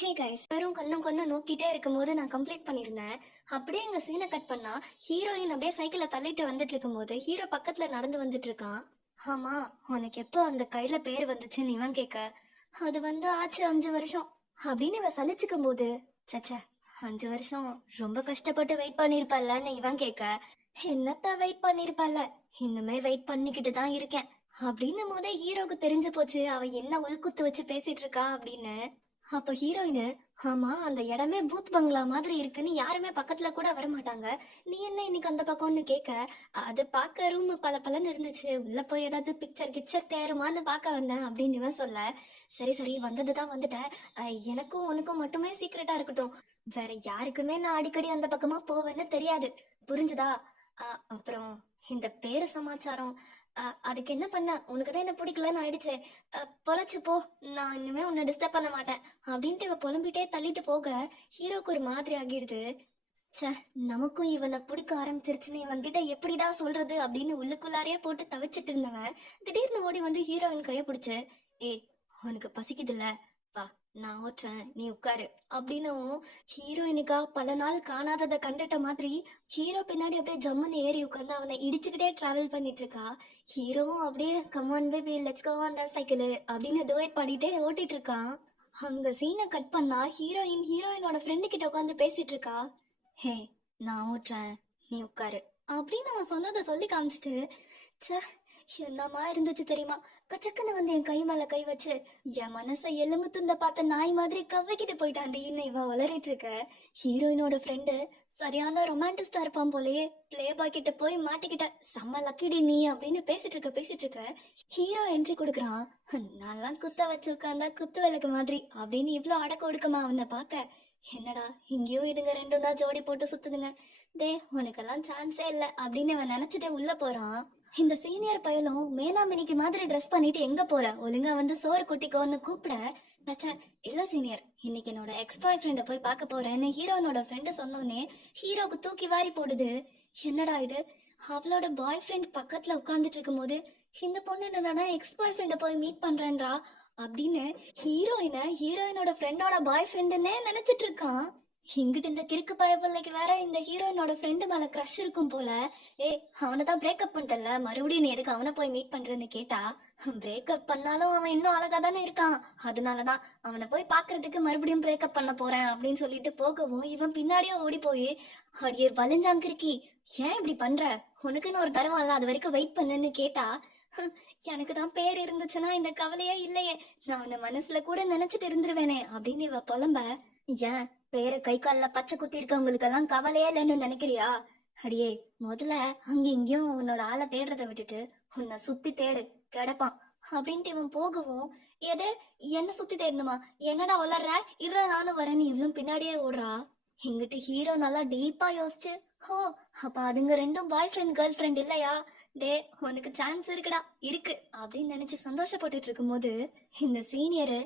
Hey guys, வெறும் கண்ணும் கண்ணும் நோக்கிட்டே இருக்கும்போது நான் கம்ப்ளீட் பண்ணியிருந்தேன். அப்படியே எங்க சீனை கட் பண்ணா ஹீரோயின் அப்படியே சைக்கிளை தள்ளிட்டு வந்துட்டு இருக்கும்போது ஹீரோ பக்கத்துல நடந்து வந்துட்டு இருக்கான். ஆமா, உனக்கு எப்போ அந்த கையில பேர் வந்துச்சுன்னு இவன் கேட்க, அது வந்து ஆச்சு 5 வருஷம் அப்படின்னு இவன் சலிச்சுக்கும் போது, சச்ச 5 வருஷம் ரொம்ப கஷ்டப்பட்டு வெயிட் பண்ணிருப்பல்லன்னு இவன் கேட்க, என்னத்த வெயிட் பண்ணிருப்பல்ல, இன்னுமே வெயிட் பண்ணிக்கிட்டு தான் இருக்கேன் அப்படின்னு போதே ஹீரோக்கு தெரிஞ்சு போச்சு அவ என்ன உள்குத்து வச்சு பேசிட்டு இருக்கா அப்படின்னு. அப்ப ஹீரோயின், ஆமா அந்த இடமே பூத் பங்களா மாதிரி இருக்குன்னு யாருமே பக்கத்துல கூட வர மாட்டாங்க, நீ என்ன இன்னைக்கு அந்த பக்கம்னு கேட்க, அது பார்க்க ரூம் பல பலன்னு இருந்துச்சு, உள்ள போய் ஏதாவது பிக்சர் கிக்சர் தேருமான்னு பார்க்க வந்தேன் அப்படின்னு இவன் சொல்ல, சரி சரி வந்ததுதான் வந்துட்டேன், எனக்கும் உனக்கும் மட்டுமே சீக்கிரட்டா இருக்கட்டும், வேற யாருக்குமே நான் அடிக்கடி அந்த பக்கமா போவேன்னு தெரியாது, புரிஞ்சுதா? அப்புறம் இந்த பேரு சமாச்சாரம், அதுக்கு என்ன பண்ண, உனக்குதான் என்ன பிடிக்கலன்னு ஆயிடுச்சு, பொழைச்சு போ, நான் இனிமே உன்னை டிஸ்டர்ப் பண்ண மாட்டேன் அப்படின்ட்டு இவ புலம்பிட்டே தள்ளிட்டு போக ஹீரோக்கு ஒரு மாதிரி ஆகிடுது. ச்சே, நமக்கும் இவனை பிடிக்க ஆரம்பிச்சிருச்சுன்னு இவன் கிட்ட எப்படிடா சொல்றது அப்படின்னு உள்ளுக்குள்ளாரையே போட்டு தவிச்சிட்டு இருந்தவன் திடீர்னு ஓடி வந்து ஹீரோயின் கைய பிடிச்சு, ஏய் உனக்கு பசிக்குதுல்ல, வா நான் ஓட்டுறேன் நீ உட்காரு அப்படின்னும், ஹீரோயினுக்கா பல நாள் காணாததை கண்டுட்ட மாதிரி ஹீரோ பின்னாடி அப்படியே ஜம்முன்னு ஏறி உட்காந்து அவனை இடிச்சுக்கிட்டே டிராவல் பண்ணிட்டு இருக்கா. ஹீரோவும் அப்படியே come on baby let's go on the cycle அப்படின்னு டுவேட் பாடிட்டே ஓட்டிட்டு இருக்கான். அங்க சீனை கட் பண்ணா ஹீரோயினோட ஃப்ரெண்டு கிட்ட உட்காந்து பேசிட்டு இருக்கா. ஹே, நான் ஓட்டுறேன் நீ உட்காரு அப்படின்னு அவன் சொன்னதை சொல்லி காமிச்சிட்டு, ச்சே என்னமா இருந்துச்சு தெரியுமா, கச்சக்குன்னு வந்து என் கை மேல கை வச்சு என் மனசை எலும்பு துண்ட பார்த்த நாய் மாதிரி கவ்விக்கிட்டு போயிட்டாண்டின்னு இவன் வளரிட்டு இருக்க. ஹீரோயினோட ஃப்ரெண்டு சரியான ரொமான்டிஸ்டா இருப்பான் போலயே, பிளே பாய் கிட்ட போய் மாட்டிக்கிட்ட, செம்ம லக்கிடி நீ அப்படின்னு பேசிட்டு இருக்க ஹீரோ என்ட்ரி கொடுக்குறான். நல்லா குத்த வச்சு உட்கார்ந்தா குத்து விளக்கு மாதிரி அப்படின்னு இவ்வளவு அடக்க ஒடுக்கமா அவனை பார்க்க, என்னடா இங்கேயும் இதுங்க ரெண்டும் தான் ஜோடி போட்டு சுத்துதுங்க, டே உனக்கெல்லாம் சான்ஸே இல்ல அப்படின்னு அவன் நினைச்சிட்டே உள்ள போறான். இந்த சீனியர் பையனும் மேனாமினிக்கு மாதிரி ட்ரெஸ் பண்ணிட்டு எங்க போற, ஒழுங்கா வந்து சோறு கொட்டிக்கோன்னு கூப்பிட, தச்சா இல்ல சீனியர் இன்னைக்கு என்னோட எக்ஸ் பாய் ஃப்ரெண்ட போய் பார்க்க போறேன்னு ஹீரோனோட ஃப்ரெண்டு சொன்னோன்னே ஹீரோக்கு தூக்கி வாரி போடுது. என்னடா இது, அவளோட பாய் ஃப்ரெண்ட் பக்கத்துல உட்கார்ந்துட்டு இருக்கும் போது இந்த பொண்ணு என்னடா எக்ஸ் பாய் ஃப்ரெண்ட போய் மீட் பண்றேன்றா அப்படின்னு ஹீரோயினோட ஃப்ரெண்டோட பாய் ஃப்ரெண்டுன்னே நினைச்சிட்டு இருக்கான். இங்கிட்டு இந்த கிறுக்கு பாய பிள்ளைக்கு வேற இந்த ஹீரோயினோட ஃப்ரெண்டு மேல க்ரஷ் இருக்கும் போல. ஏய் அவனை தான் பிரேக்கப் பண்ணிட்டல, மறுபடியும் நீ எதுக்கு அவனை போய் மீட் பண்றேன்னு கேட்டா, பிரேக்கப் பண்ணாலும் அவன் இன்னும் அழகா தானே இருக்கான், அதனாலதான் அவனை போய் பாக்குறதுக்கு மறுபடியும் பிரேக்கப் பண்ண போறேன் அப்படின்னு சொல்லிட்டு போகவும் இவன் பின்னாடியே ஓடி போய், அடியே வலிஞ்சாங்கிருக்கி ஏன் இப்படி பண்ற, உனக்குன்னு ஒரு தரம் இல்ல, அது வரைக்கும் வெயிட் பண்ணுன்னு கேட்டா, எனக்கு தான் பேர் இருந்துச்சுன்னா இந்த கவலையே இல்லையே, நான் உன்னை மனசுல கூட நினைச்சிட்டு இருந்துருவேனே அப்படின்னு இவ புலம்ப. ஏன் பேரை கை கால்ல பச்சை குத்தி இருக்கவங்களுக்கு எல்லாம் கவலையே இல்லைன்னு நினைக்கிறியா, அடியே முதல்ல அங்க இங்கேயும் உன்னோட ஆளை தேடுறத விட்டுட்டு உன்னை சுத்தி தேடு கிடப்பான் அப்படின்ட்டு இவன் போகவும், எது என்ன சுத்தி தேடணுமா, என்னடா வளர்ற, இருற நானும் வரேன்னு இவளும் பின்னாடியே ஓடுறா. இங்கிட்டு ஹீரோ நல்லா டீப்பா யோசிச்சு, ஹோ அப்ப அதுங்க ரெண்டும் பாய் ஃப்ரெண்ட் கேர்ள் ஃப்ரெண்ட் இல்லையா, டே உனக்கு சான்ஸ் இருக்குடா இருக்கு அப்படின்னு நினைச்சு சந்தோஷப்பட்டுட்டு இருக்கும்போது இந்த சீனியரு,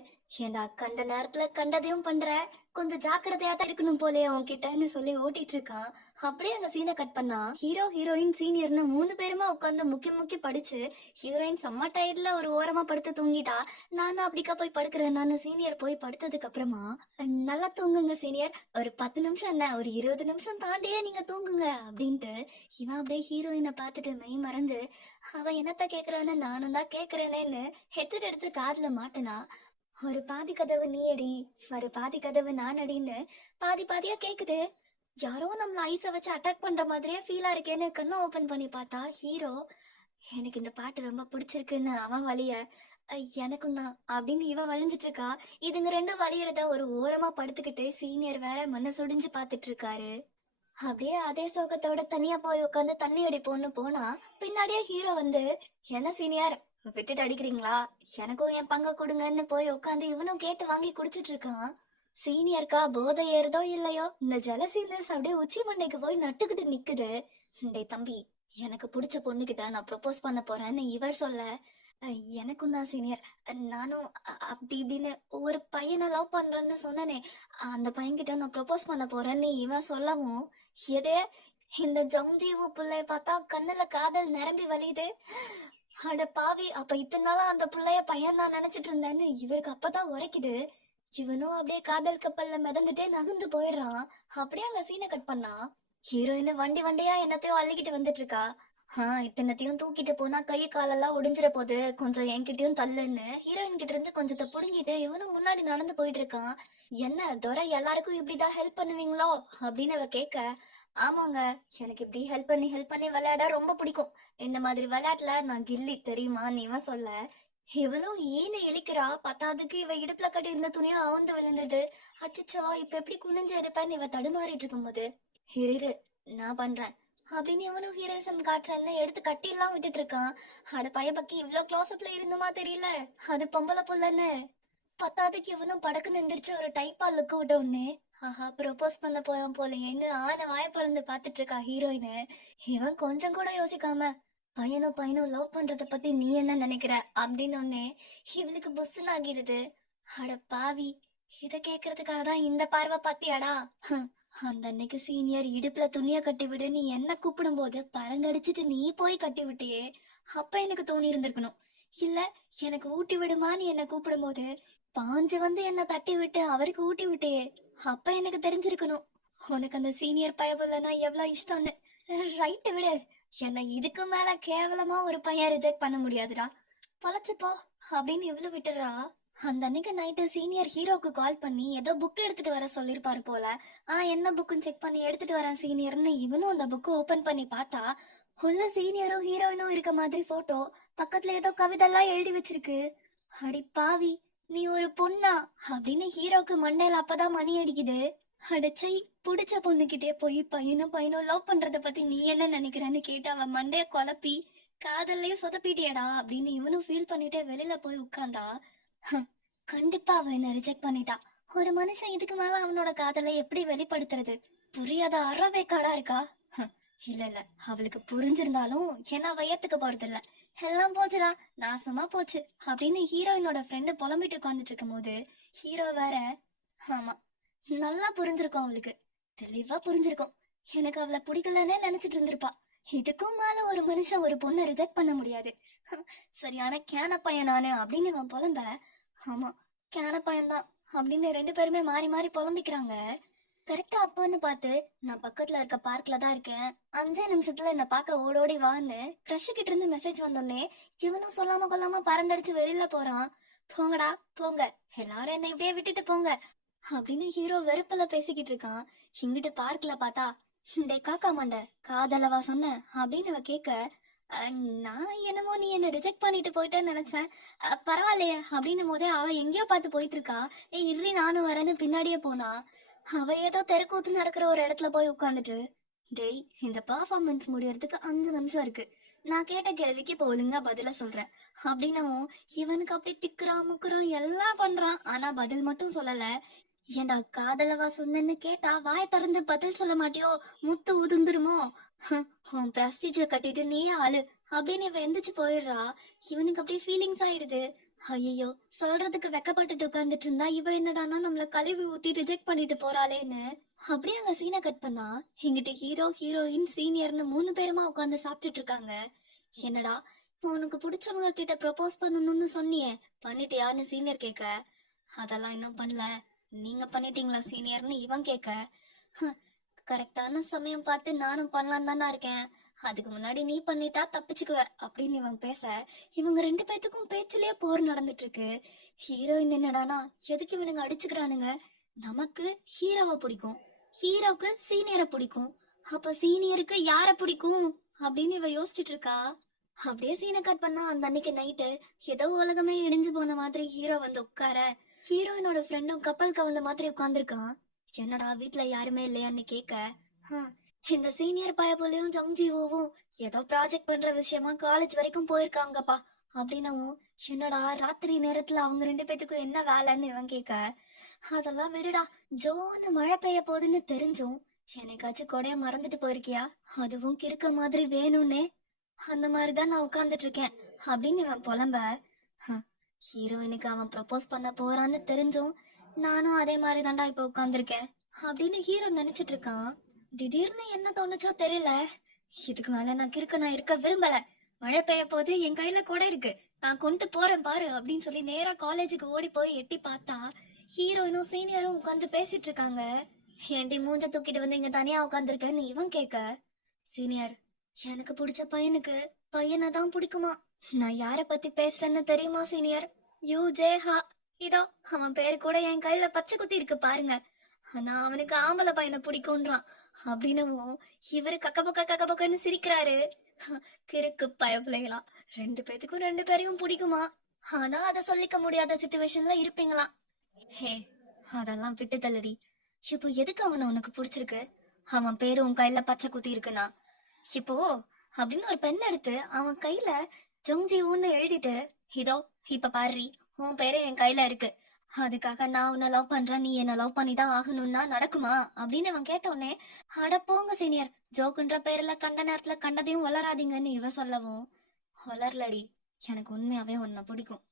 ஏண்டா கண்ட நேரத்துல கண்டதையும் பண்ற, கொஞ்சம் ஜாக்கிரதையா தான் இருக்கணும் போலயே உன்கிட்டன்னு சொல்லி ஓட்டிட்டு இருக்கான். அப்படியே அந்த சீனை கட் பண்ணா ஹீரோயின் சீனியர்னு 3 பேருமா உட்காந்து முக்கி முக்கி படிச்சு ஹீரோயின் செம்ம டயர்ட்ல ஒரு ஓரமா படுத்து தூங்கிட்டா. நானும் அப்படிக்கா போய் படுக்கிறேன், நானு சீனியர் போய் படுத்ததுக்கு அப்புறமா, நல்லா தூங்குங்க சீனியர், ஒரு 10 நிமிஷம் என்ன ஒரு 20 நிமிஷம் தாண்டியே நீங்க தூங்குங்க அப்படின்ட்டு இவன் அப்படியே ஹீரோயினை பார்த்துட்டு மெய் மறந்து, அவ என்னத்த கேக்குறான்னு நானும் தான் கேக்குறேனேன்னு ஹெட்செட் எடுத்து காதுல மாட்டினா, ஒரு பாதி கதவு நீ அடி, ஒரு பாதி கதவு நான் அடின்னு பாதி பாதியா கேக்குது. யாரோ நம்மள ஐஸ வச்சு அட்டாக் பண்ற மாதிரியே ஃபீலா இருக்கேன்னு கண்ணை ஓபன் பண்ணி பார்த்தா ஹீரோ, எனக்கு இந்த பாட்டு ரொம்ப பிடிச்சிருக்குன்னு அவன் வலிய, எனக்கும் தான் அப்படின்னு இவ வலிஞ்சிட்டு இருக்கா. இதுங்க ரெண்டும் வலியறத ஒரு ஓரமா படுத்துக்கிட்டு சீனியர் வேற மண்ணை சுடிஞ்சு பாத்துட்டு இருக்காரு. அப்படியே அதே சோகத்தோட தனியா போய் உட்காந்து தண்ணி அடிப்போன்னு போனா பின்னாடியே ஹீரோ வந்து, என்ன சீனியர் விட்டுட்டு அடிக்கிறீங்களா, எனக்கும் என் பங்க கொடுங்கன்னு போய் உட்காந்து இவனும் கேட்டு வாங்கி குடிச்சிட்டு இருக்கான். சீனியர்க்கா போதை ஏறுதோ இல்லையோ இந்த ஜலசீனஸ் அப்படியே உச்சி மண்டைக்கு போய் நட்டுக்கிட்டு நிக்குது. டேய் தம்பி, எனக்கு பிடிச்ச பொண்ணுகிட்ட நான் ப்ரொபோஸ் பண்ண போறேன்னு இவர் சொல்ல, எனக்கும் தான் சீனியர், நானும் அப்படி இப்படின்னு ஒரு பையனை லவ் பண்றேன்னு சொன்னனே, அந்த பையன்கிட்ட நான் ப்ரொபோஸ் பண்ண போறேன்னு இவன் சொல்லவும், எதே இந்த ஜம்ஜீவு பிள்ளைய பார்த்தா கண்ணுல காதல் நிரம்பி வலியுது. அட பாவி, அப்ப இத்தனை நாளா அந்த பிள்ளைய பையன் நான் நினைச்சிட்டு இருந்தேன்னு இவருக்கு அப்பதான் உரைக்குது. இவனும் அப்படியே காதல் கப்பல்ல மிதந்துட்டே நகர்ந்து போயிடுறான். அப்படியே அங்க சீனை கட் பண்ணா ஹீரோயின் வண்டி வண்டியா என்னத்தையும் அள்ளிக்கிட்டு வந்துட்டு இருக்கா. இத்தனத்தையும் தூக்கிட்டு போனா கை காலெல்லாம் ஒடிஞ்சிட போகுது, கொஞ்சம் என்கிட்டயும் தள்ளுன்னு ஹீரோயின் கிட்ட இருந்து கொஞ்சத்தை புடுங்கிட்டு இவனும் முன்னாடி நடந்து போயிட்டு இருக்கான். என்ன துரை எல்லாருக்கும் இப்படிதான் ஹெல்ப் பண்ணுவீங்களோ அப்படின்னு அவ கேட்க, ஆமாங்க, எனக்கு இப்படி ஹெல்ப் பண்ணி விளையாட ரொம்ப பிடிக்கும். இந்த மாதிரி விளையாட்டுல நான் கில்லி தெரியுமா நீ இவன் சொல்ல. இவளும் ஈன இழிக்கிறா. பத்தாவதுக்கு இவ இடுப்புல கட்டி இருந்த துணியும் அவுந்து விழுந்தது. அச்சச்சோ இப்ப எப்படி குனிஞ்சு எடுப்பேன்னு இவ தடுமாறிட்டு இருக்கும்போது, இரு நான் பண்றேன் அப்படின்னு இவனும் ஹீரோயிசம் காட்டுறன்னு எடுத்து கட்டி எல்லாம் விட்டுட்டு இருக்கான். அட பயபக்கி இவ்வளவு க்ளோஸ்அப்ல இருந்துமா தெரியல, அது பொம்பளை புள்ளன்னு. பத்தாவதுக்கு இவனும் படக்குன்னு எந்திரிச்சு ஒரு டைப்பா லுக் விட்ட உடனே, ஆஹா ப்ரொபோஸ் பண்ண போறான் போலயேன்னு ஆன வாய பறந்து பாத்துட்டு இருக்கா ஹீரோயின். இவன் கொஞ்சம் கூட யோசிக்காம, பையனும் லவ் பண்றத பத்தி நீ என்ன நினைக்கிற அப்படின்னு ஒன்னே இவளுக்கு புஸ்ஸுன்னு ஆகிடுது. அட பாவி, இத கேக்குறதுக்காக தான் இந்த பார்வை பாத்தியாடா. அந்த அன்னைக்கு சீனியர் இடுப்புல துணிய கட்டி விடு நீ என்ன கூப்பிடும் போது பறந்தடிச்சிட்டு நீ போய் கட்டி விட்டியே, அப்ப எனக்கு தோணி இருந்திருக்கணும். இல்ல எனக்கு ஊட்டி விடுமா நீ என்ன கூப்பிடும் போது பாஞ்சு வந்து என்ன தட்டி விட்டு அவருக்கு ஊட்டி விட்டியே, அப்ப எனக்கு தெரிஞ்சிருக்கணும் உனக்கு அந்த சீனியர் பயபுலனா எவ்வளவு இஷ்டம்னு. ரைட்டு விடு, என்ன இதுக்கு மேல கேவலமா ஒரு பையன் ரிஜெக்ட் பண்ண முடியாதுடா, தொலைச்சுப்போ அப்படின்னு இவ்வளவு விட்டுறா. அந்த அன்னைக்கு நைட்டு சீனியர் ஹீரோக்கு கால் பண்ணி ஏதோ புக் எடுத்துட்டு வர சொல்லிருப்பாரு போல. என்ன புக்குன்னு செக் பண்ணி எடுத்துட்டு வரேன் சீனியர்னு இவனும் அந்த புக்கு ஓபன் பண்ணி பார்த்தா உள்ள சீனியரும் ஹீரோயினும் இருக்க மாதிரி போட்டோ, பக்கத்துல ஏதோ கவிதெல்லாம் எழுதி வச்சிருக்கு. அடி பாவி, நீ ஒரு பொண்ணா அப்படின்னு ஹீரோக்கு மண்டையில அப்பதான் மணி அடிக்குது. அடிச்சை புடிச்ச பொண்ணுகிட்டே போய் பையனும் லவ் பண்றத பத்தி நீ என்ன நினைக்கிறன்னு கேட்டு அவன் மண்டைய குழப்பி காதல்லயே சொதப்பிட்டியடா அப்படின்னு இவனும் ஃபீல் பண்ணிட்டே வெளியில போய் உட்கார்ந்தா. கண்டிப்பா அவன் என்ன ரிஜெக்ட் பண்ணிட்டா. ஒரு மனுஷன் இதுக்கு மேல அவனோட காதலை எப்படி வெளிப்படுத்துறது, புரியாத அறவேக்காடா இருக்கா. இல்ல அவளுக்கு புரிஞ்சிருந்தாலும் என்ன வயத்துக்கு போறது இல்ல, எல்லாம் போச்சுடா நாசமா போச்சு அப்படின்னு ஹீரோயினோட ஃப்ரெண்டு புலம்பிட்டு உட்காந்துட்டு இருக்கும் போது ஹீரோ வேற, ஆமா நல்லா புரிஞ்சிருக்கும் அவளுக்கு, தெளிவா புரிஞ்சிருக்கும். எனக்கு அவளை பிடிக்கலன்னே நினைச்சிட்டு இருந்திருப்பா. இதுக்கும் மேல ஒரு மனுஷன் ஒரு பொண்ணை ரிஜெக்ட் பண்ண முடியாது. சரியான கேன பையன் நானு அப்படின்னு இவன் புலம்ப, ஆமா கேன பையன்தான் அப்படின்னு ரெண்டு பேருமே மாறி மாறி புலம்பிக்கிறாங்க. கரெக்டா அப்பன்னு பார்த்து நான் பக்கத்துல இருக்க பார்க்ல தான் இருக்கேன், 5 நிமிஷத்துல என்ன பார்க்க ஓடோடி வான்னு கிரஷ் கிட்ட இருந்து மெசேஜ் வந்தோடனே இவனும் சொல்லாம கொல்லாம பறந்தடிச்சு வெளியில போறான். போங்கடா போங்க, எல்லாரும் என்ன இப்படியே விட்டுட்டு போங்க அப்படின்னு ஹீரோ வெறுப்புல பேசிக்கிட்டு இருக்கான். இங்கிட்டு பார்க்ல பார்த்தா, டே காக்கா மண்ட காதலவா சொன்ன அப்படின்னு அவ கேட்க, நான் என்னமோ நீ என்ன ரிஜெக்ட் பண்ணிட்டு போயிட்டேன்னு நினைச்சேன், பரவாயில்லையே அப்படின்னு போதே அவ எங்கேயோ பார்த்து போயிட்டு இருக்கா. இரு நானும் வரேன்னு பின்னாடியே போனா. அவ ஏதோ தெருக்கூத்து நடக்கிற ஒரு இடத்துல போய் உட்காந்துட்டு, டேய் இந்த பர்ஃபார்மன்ஸ் முடியறதுக்கு 5 நிமிஷம் இருக்கு, நான் கேட்ட கேள்விக்கு இப்போ ஒழுங்கா பதில சொல்றேன் அப்படின்னவும் இவனுக்கு அப்படி திக்குறான் முக்குறான் எல்லாம் பண்றான். ஆனா பதில் மட்டும் சொல்லல. ஏண்டா காதலவா சொன்னேன்னு கேட்டா வாய் திறந்து பதில் சொல்ல மாட்டியோ, முத்து உதுந்துருமோ, உன் பிரஸ்டீஜ கட்டிட்டு நீ ஆளு அப்படின்னு இவ எந்திரிச்சு போயிடுறா. இவனுக்கு அப்படியே ஃபீலிங்ஸ் ஆயிடுது. ஐயோ சொல்றதுக்கு வெக்கப்பட்டுட்டு உட்கார்ந்துட்டு இருந்தா இவ என்னடானா நம்மள கழுவி ஊத்தி ரிஜெக்ட் பண்ணிட்டு போறாளேன்னு. அப்படியே அங்க சீனை கட் பண்ணா எங்கிட்ட ஹீரோ ஹீரோயின் சீனியர்னு 3 பேருமா உட்காந்து சாப்பிட்டுட்டு இருக்காங்க. என்னடா உனக்கு பிடிச்சவங்க கிட்ட ப்ரப்போஸ் பண்ணணும்னு சொன்னியே, பண்ணிட்டியான்னு சீனியர் கேட்க, அதெல்லாம் இன்னும் பண்ணல, நீங்க பண்ணிட்டீங்களா சீனியர்னு இவன் கேட்க, கரெக்டான சமயம் பார்த்து நானும் பண்ணலாம் தானா இருக்கேன், அதுக்கு முன்னாடி நீ பண்ணிட்டா தப்பிச்சுக்குவ அப்படின்னு இவன் பேச, இவங்க 2 பேத்துக்கும் பேச்சிலேயே போர் நடந்துட்டு இருக்கு. ஹீரோயின் என்னடானா எதுக்கு இவனுங்க அடிச்சுக்கிறானுங்க, நமக்கு ஹீரோவை பிடிக்கும், ஹீரோக்கு சீனியரை பிடிக்கும், அப்ப சீனியருக்கு யார பிடிக்கும் அப்படின்னு இவ யோசிச்சுட்டு இருக்கா. அப்படியே சீனை கட் பண்ணா அந்த அன்னைக்கு நைட்டு ஏதோ உலகமே இடிஞ்சு போன மாதிரி ஹீரோ வந்து உட்கார, ஹீரோயினோட ஃப்ரெண்டும் கப்பல் கவர்ந்த மாதிரி உட்கார்ந்துருக்கான். என்னடா வீட்டுல யாருமே இல்லையான்னு கேட்க, இந்த சீனியர் பயபோலையும் ஜங்ஜிவோவும் ஏதோ ப்ராஜெக்ட் பண்ற விஷயமா காலேஜ் வரைக்கும் போயிருக்காங்கப்பா அப்படின்னவும், என்னடா ராத்திரி நேரத்துல அவங்க 2 பேத்துக்கும் என்ன வேலைன்னு இவன் கேட்க, அதெல்லாம் விடுடா, ஜோன்னு மழை பெய்ய போகுதுன்னு தெரிஞ்சும் எனக்காச்சும் கொடைய மறந்துட்டு போயிருக்கியா, அதுவும் கிறுக்க மாதிரி வேணும்னே, அந்த மாதிரிதான் நான் உட்கார்ந்துட்டு இருக்கேன் அப்படின்னு இவன் புலம்ப. ஹீரோயினுக்கு அவன் ப்ரப்போஸ் பண்ண போறான்னு தெரிஞ்சும் நானும் அதே மாதிரி தாண்டா இப்ப உட்கார்ந்துருக்கேன் அப்படின்னு ஹீரோ நினைச்சிட்டு இருக்கான். திடீர்னு என்ன தோணுச்சோ தெரியல, இதுக்கு மேல நான் நான் இருக்க விரும்பல, மழை பெய்ய போது என் கையில கூட இருக்கு, நான் கொண்டு போறேன் பாரு அப்படின்னு சொல்லி நேரா காலேஜுக்கு ஓடி போய் எட்டி பார்த்தா ஹீரோயினும் சீனியரும் உட்காந்து பேசிட்டு இருக்காங்க. ஏன்டி மூஞ்ச தூக்கிட்டு வந்து இங்க தனியா உட்காந்துருக்கேன்னு இவன் கேட்க, சீனியர், எனக்கு பிடிச்ச பையனுக்கு பையனை தான் பிடிக்குமா? நான் யார பத்தி பேசுறேன்னு தெரியுமா சீனியர்? யூ ஜேஹா. இதோ அவன் பேரு கூட என் கையில பச்சை குத்தி இருக்கு பாருங்க. ஆனா அவனுக்கு ஆம்பளை பையனை பிடிக்கும்ன்றான். அப்படின்னவும் இவரு கக்க பக்கன்னு சிரிக்கிறாரு. கிறுக்கு பயப்பிள்ளைகளா, 2 பேத்துக்கும் 2 பேரையும் பிடிக்குமா? ஆனா அதை சொல்லிக்க முடியாத சிச்சுவேஷன்ல இருப்பீங்களா? ஹே, அதெல்லாம் விட்டு தள்ளடி. இப்போ எதுக்கு அவனை உனக்கு பிடிச்சிருக்கு? அவன் பேரு உன் கையில பச்சை குத்தி இருக்குன்னா இப்போ அப்படின்னு ஒரு பென் எடுத்து அவன் கையில ஜொங்ஜி ஊன்னு எழுதிட்டு, இதோ இப்ப பாரு, உன் பேரு என் கையில இருக்கு. அதுக்காக நான் உன்னை லவ் பண்றேன், நீ என்ன லவ் பண்ணிதான் ஆகணும்னா நடக்குமா அப்படின்னு அவன் கேட்டோடனே, அட போங்க சீனியர், ஜோக்குன்ற பேர்ல கண்ட நேரத்துல கண்டதையும் வளராதீங்கன்னு இவ சொல்லவும், வளரலடி, எனக்கு உண்மையாவே உன்னை பிடிக்கும்,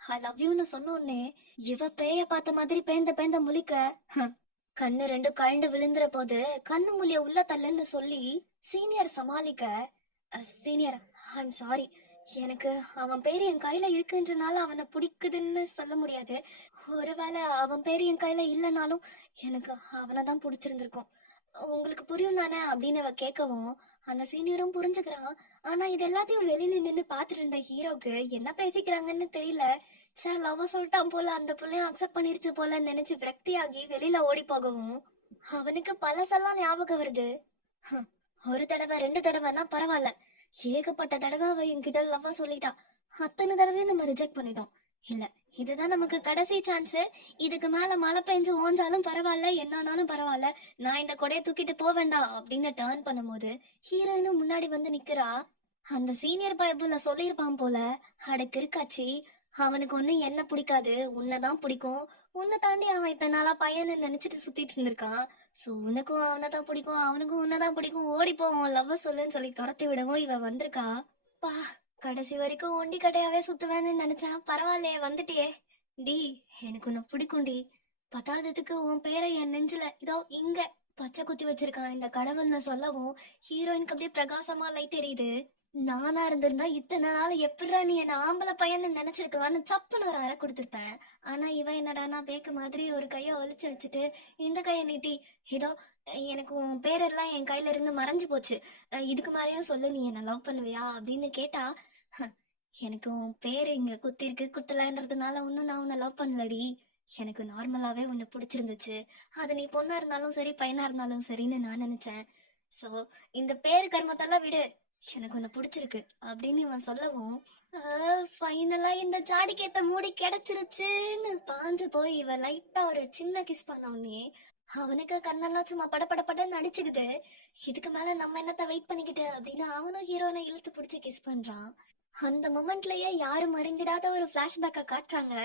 ஐ லவ் யூன்னு சொன்ன உடனே இவ பேய பார்த்த மாதிரி பேந்த முழிக்க, கண்ணு 2 கழண்டு விழுந்துற போது கண்ணு மொழிய உள்ள தள்ளுன்னு சொல்லி சீனியர் சமாளிக்க, சீனியர், ஐம் சாரி, எனக்கு அவன் பேரு என் கையில இருக்குன்றனால அவனை பிடிக்குதுன்னு சொல்ல முடியாது. ஒருவேளை அவன் பேரு என் கையில இல்லைனாலும் எனக்கு அவனை தான் பிடிச்சிருந்திருக்கும். உங்களுக்கு புரியும் தானே அப்படின்னு அவ கேட்கவும், அந்த சீனியரும் புரிஞ்சுக்கிறான். ஆனா இது எல்லாத்தையும் வெளியில நின்னு பாத்துட்டு இருந்த ஹீரோக்கு என்ன பேசிக்கிறாங்கன்னு தெரியல. சார் லவ் சொல்லிட்டான் போல, அந்த பிள்ளையும் அக்செப்ட் பண்ணிருச்சு போல நினைச்சு விரக்தியாகி வெளியில ஓடி போகவும் அவனுக்கு பழசெல்லாம் ஞாபகம் வருது. ஒரு தடவை 2 தடவைனா பரவாயில்ல, ஏகப்பட்ட தடவை அவ என்கிட்ட லவ்வா சொல்லிட்டா. அத்தனை தடவையும் நம்ம ரிஜெக்ட் பண்ணிட்டோம். இல்ல, இதுதான் நமக்கு கடைசி சான்ஸ். இதுக்கு மேல மழை பெஞ்சு ஓஞ்சாலும் பரவாயில்ல, என்னானாலும் பரவாயில்ல, நான் இந்த கொடையை தூக்கிட்டு போவேண்டா அப்படின்னு டர்ன் பண்ணும்போது ஹீரோயினும் முன்னாடி வந்து நிக்கிறா. அந்த சீனியர் பைப்புல சொல்லியிருப்பான் போல, அடக்கு இருக்காச்சி, அவனுக்கு ஒண்ணு என்ன பிடிக்காது, உன்னைதான் பிடிக்கும், உன்னை தாண்டி அவன் இத்தனை நாளா பையன்னு நினைச்சிட்டு சுத்திட்டு இருந்திருக்கான். சோ உனக்கும் அவனைதான் பிடிக்கும், அவனுக்கும் உன்னதான் பிடிக்கும், ஓடி போவோம் லவ் சொல்லுன்னு சொல்லி துரத்தி விடவும் இவ வந்திருக்கா. பா, கடைசி வரைக்கும் ஒண்டி கட்டையாவே சுத்துவேன்னு நினைச்சேன், பரவாயில்லையே வந்துட்டியே. டி, எனக்கு உன்னை பிடிக்கும்டி, பத்தாததுக்கு உன் பேரை என் நெஞ்சில இதோ இங்க பச்சை குத்தி வச்சிருக்கான் இந்த கடவுள்னு சொல்லவும் ஹீரோயினுக்கு அப்படியே பிரகாசமா லைட் எரியுது. நானா இருந்திருந்தா இத்தனை நாள் எப்படிடா நீ என்ன ஆம்பளை பையன்னு நினைச்சிருக்கலான்னு சப்புன்னு ஒரு அறை கொடுத்துருப்பேன். ஆனா இவன் என்னடானா பேக்கு மாதிரி ஒரு கைய ஒளிச்சு வச்சுட்டு இந்த கையை நீட்டி, ஏதோ எனக்கு உன் பேரெல்லாம் என் கையில இருந்து மறைஞ்சு போச்சு, இதுக்கு மேலேயும் சொல்லு, நீ என்ன லவ் பண்ணுவியா அப்படின்னு கேட்டா, எனக்கு உன் பேரு இங்க குத்தி இருக்கு, குத்தலன்றதுனால ஒன்னும் நான் உன்னை லவ் பண்ணலடி, எனக்கு நார்மலாவே உன்னை பிடிச்சிருந்துச்சு, அது நீ பொண்ணா இருந்தாலும் சரி பையனா இருந்தாலும் சரின்னு நான் நினைச்சேன். சோ இந்த பேரு கர்மத்தெல்லாம் விடு, எனக்கு உன்னை பிடிச்சிருக்கு அப்படின்னு இவன் சொல்லவும், ஃபைனலா இந்த ஜாடிக்கேத்த மூடி கிடைச்சிருச்சுன்னு பாஞ்சு போய் இவன் லைட்டா ஒரு சின்ன கிஸ் பண்ண உடனே அவனுக்கு கண்ணெல்லாம் சும்மா படன்னு நடிச்சுக்குது. இதுக்கு மேல நம்ம என்னத்த வெயிட் பண்ணிக்கிட்டு அப்படின்னு அவனும் ஹீரோனை இழுத்து பிடிச்சி கிஸ் பண்றான். அந்த மொமெண்ட்லயே யாரும் அறிந்திடாத ஒரு பிளாஷ்பேக்க காட்டுறாங்க.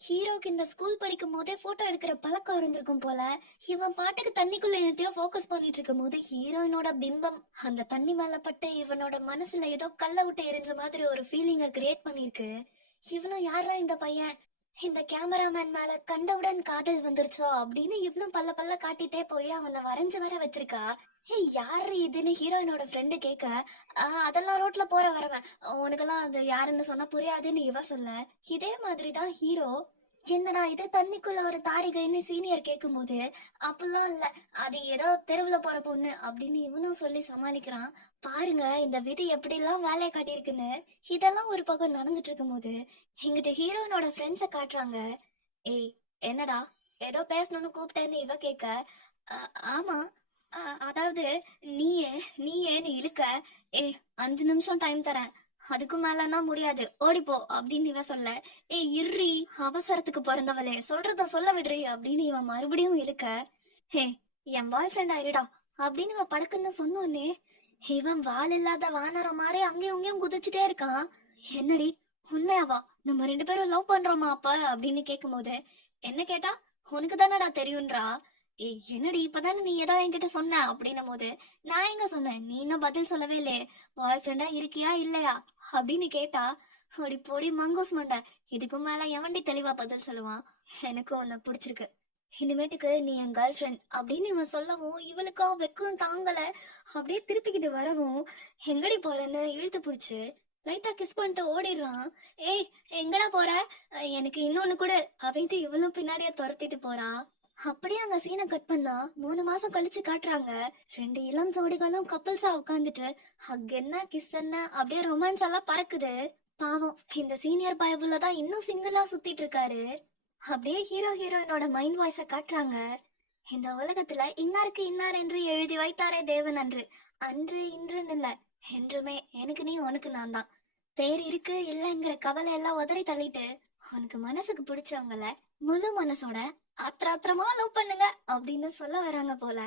ஹீரோக்கு இந்த ஸ்கூல் படிக்கும் போதே போட்டோ எடுக்கிற பழக்கம் இருந்திருக்கும் போல. இவன் பாட்டுக்கு தண்ணிக்குள்ள என்னத்தையோ போக்கஸ் பண்ணிட்டு இருக்கும் போது ஹீரோயினோட பிம்பம் அந்த தண்ணி மேல பட்டு இவனோட மனசுல ஏதோ கல்ல விட்டு எரிஞ்ச மாதிரி ஒரு ஃபீலிங்க கிரியேட் பண்ணிருக்கு. இவனும் யாரா இந்த பையன், இந்த கேமராமேன் மேல கண்டவுடன் காதல் வந்துருச்சோ அப்படின்னு இவனும் பல்ல காட்டிட்டே போய் அவனை வரைஞ்சு வர வச்சிருக்கா. ஏய், யாரு இதுன்னு ஹீரோயினோட ஃப்ரெண்டு கேட்க, அதெல்லாம் ரோட்ல போற வரவன், உனக்கெல்லாம் அது யாருன்னு சொன்னா புரியாதுன்னு இவ சொல்ல, இதே மாதிரிதான் ஹீரோ, என்னடா இது தண்ணிக்குள்ள ஒரு தாரிகைன்னு சீனியர் கேட்கும் போது, அப்பெல்லாம் இல்ல, அது ஏதோ தெருவுல போற பொண்ணு அப்படின்னு இவனும் சொல்லி சமாளிக்கிறான். பாருங்க இந்த விதி எப்படி எல்லாம் வேலையை காட்டியிருக்குன்னு. இதெல்லாம் ஒரு பக்கம் நடந்துட்டு இருக்கும் போது எங்கிட்ட ஹீரோயினோட ஃப்ரெண்ட்ஸ காட்டுறாங்க. ஏய், என்னடா ஏதோ பேசணும்னு கூப்பிட்டேன்னு இவ கேட்க, ஆமா, அதாவது நீயே இழுக்க, 5 நிமிஷம் டைம் தரேன், அதுக்கு மேலன்னா முடியாது, ஓடிப்போ அப்படின்னு இவ சொல்ல, இர்ரி அவசரத்துக்கு பிறந்தவளே, சொல்றத சொல்ல விடுறி அப்படின்னு இவன் மறுபடியும் இழுக்க, என் பாய் ஃப்ரெண்ட் ஆயிடுடா அப்படின்னு இவ படக்குன்னு சொன்னோன்னே இவன் வால் இல்லாத வானரம் மாதிரி அங்கேயும் இங்கேயும் குதிச்சுட்டே இருக்கான். என்னடி உண்மையாவா நம்ம 2 பேரும் லவ் பண்றோமா அப்ப அப்படின்னு கேட்கும் போது, என்ன கேட்டா உனக்கு தானடா தெரியும்ன்றா. என்னடி இப்பதானே நீ ஏதோ என்கிட்ட சொன்ன அப்படின்னும் போது, நான் எங்க சொன்னேன், நீ இன்னும் பதில் சொல்லவே இல்லையே, பாய் ஃப்ரெண்டா இருக்கியா இல்லையா அப்படின்னு கேட்டா, அப்படி பொடி மங்கூஸ் மண்டை, இதுக்கு மேல எவன்டி தெளிவா பதில் சொல்லுவான், எனக்கு உன்னை பிடிச்சிருக்கு, இனிமேட்டுக்கு நீ என் கேர்ள் ஃப்ரெண்ட் அப்படின்னு இவன் சொல்லவும் இவளுக்கா வெக்கம் தாங்கல, அப்படியே திருப்பிக்கிட்டு வரவும் எங்கடி போறேன்னு இழுத்து பிடிச்சு லைட்டா கிஸ் பண்ணிட்டு ஓடிடுறான். ஏய் எங்கடா போற? எனக்கு இன்னொன்னு கூட அப்படின்ட்டு இவளும் பின்னாடியே துரத்திட்டு போறா. அப்படியே அங்க சீனை கட் பண்ணா 3 மாசம் கழிச்சு காட்டுறாங்க. 2 இளம் ஜோடிகளும் கப்பல்ஸா உட்காந்துட்டு ஹக் என்ன கிஸ் என்ன அப்படியே ரொமான்ஸ் எல்லாம் பறக்குது. பாவம் இந்த சீனியர் பயபுல தான் இன்னும் சிங்கிளா சுத்திட்டு இருக்காரு. அப்படியே ஹீரோ ஹீரோயினோட மைண்ட் வாய்ஸ காட்டுறாங்க. இந்த உலகத்துல இன்னாருக்கு இன்னார் என்று எழுதி வைத்தாரே தேவன் அன்று. அன்று இன்றுன்னு இல்ல, என்றுமே எனக்கு நீ உனக்கு நான் தான். பேர் இருக்கு இல்லைங்கிற கவலை எல்லாம் உதறி தள்ளிட்டு உனக்கு மனசுக்கு பிடிச்சவங்கள முழு மனசோட ஆத்திரமா லவ் பண்ணுங்க அப்படின்னு சொல்ல வராங்க போல.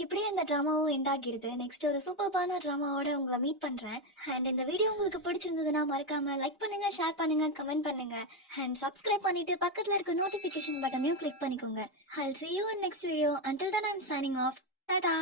இப்படியே இந்த டிராமாவும் எண்ட் ஆகிருது. நெக்ஸ்ட் ஒரு சூப்பர்பான டிராமாவோட உங்களை மீட் பண்றேன். அண்ட் இந்த வீடியோ உங்களுக்கு பிடிச்சிருந்ததுன்னா மறக்காம லைக் பண்ணுங்க, ஷேர் பண்ணுங்க, கமெண்ட் பண்ணுங்க அண்ட் சப்ஸ்கிரைப் பண்ணிட்டு பக்கத்துல இருக்க நோட்டிபிகேஷன் பட்டனையும் கிளிக் பண்ணிக்கோங்க. I'll see you in next video. Until then I'm signing off. Tada!